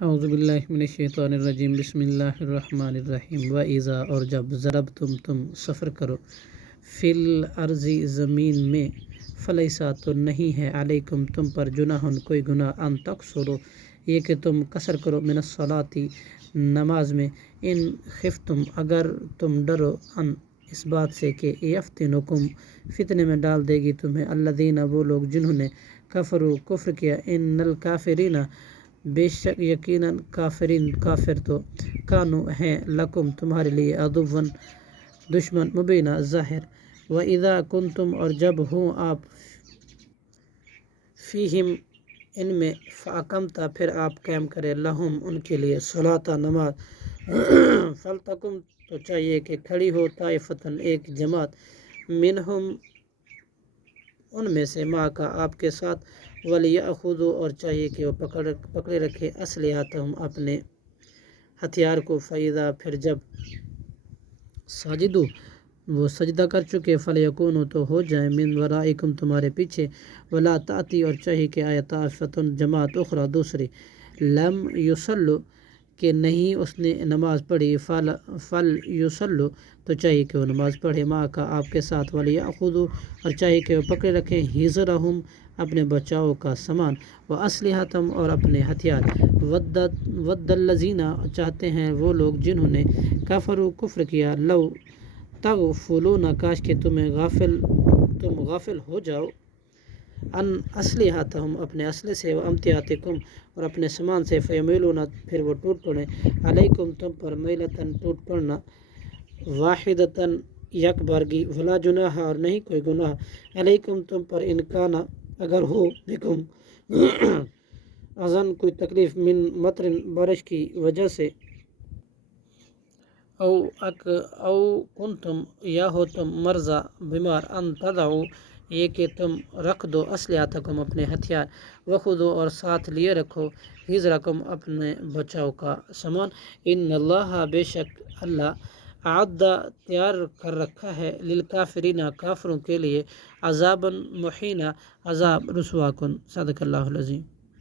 اعوذ باللہ من الشیطان الرجیم، بسم اللہ الرحمن الرحیم۔ وَإِذَا اور جب ضربتم تم سفر کرو، فی الارض زمین میں، فلیسا تو نہیں ہے، علیکم تم پر، جناح کوئی گناہ، ان تقصروا یہ کہ تم قصر کرو، من الصلاۃ نماز میں، ان خفتم اگر تم ڈرو، ان اس بات سے کہ یفتنکم فتنے میں ڈال دے گی تمہیں، الذین وہ لوگ جنہوں نے کفروا کفر کیا، ان الکافرین بے شک یقیناً کافر تو کانو ہیں، لکم تمہارے لیے، عدواً دشمن، مبینہ ظاہر۔ وَإِذَا كُنْتُمْ اور جب ہوں آپ، فیہم ان میں، فَأَقَمْتَ پھر آپ قائم کرے، لہم ان کے لیے، صلاۃ نماز، فَلْتَقُمْ تو چاہیے کہ کھڑی ہو، طائفتٌ ایک جماعت، منہم ان میں سے، معک آپ کے ساتھ، وَلْيَأْخُذُوا اور چاہیے کہ وہ پکڑے رکھے، أَسْلِحَتَهُمْ اپنے ہتھیار کو، فَإِذَا پھر جب ساجدوا وہ سجدہ کر چکے، فَلْيَكُونُوا تو ہو جائیں، مِنْ وَرَائِكُمْ تمہارے پیچھے، وَلَا تَأْتِي اور چاہیے کہ آئے، طَائِفَةٌ جماعت، أُخْرَى دوسری، لَمْ يُصَلُّوا کہ نہیں اس نے نماز پڑھی، فَلْيُصَلُّوا تو چاہیے کہ وہ نماز پڑھے، معک آپ کے ساتھ، وَلْيَأْخُذُوا اور چاہیے کہ وہ پکڑے رکھیں، حِذْرَهُمْ اپنے بچاؤ کا سامان، وَأَسْلِحَتَهُمْ اور اپنے ہتھیار، وَدَّ الَّذِينَ چاہتے ہیں وہ لوگ جنہوں نے کفروا کفر کیا، لو تغفلون کاش کہ تم غافل ہو جاؤ، ان اسلحتہم اپنے اسلحے سے، وامتیاتکم اور اپنے سامان سے، فیمیلون پھر وہ ٹوٹ پڑیں، علیکم تم پر، میلتن ٹوٹ پڑنا، واحدتن یک بارگی، ولا جناح اور نہیں کوئی گناہ، علیکم تم پر، ان کانا اگر ہو، بکم اذن کوئی تکلیف، من مطر بارش کی وجہ سے، او کنتم یا ہو تم، مرضى بیمار، ان تضعوا یہ کہ تم رکھ دو، اسلحتکم اپنے ہتھیار، وخذوا اور ساتھ لیے رکھو، حذرکم اپنے بچاؤ کا سامان، ان اللہ بے شک اللہ، اعد تیار کر رکھا ہے، للکافرین کافروں کے لیے، عذابا مہینا عذاب رسوا کن۔ صدق اللہ العظیم۔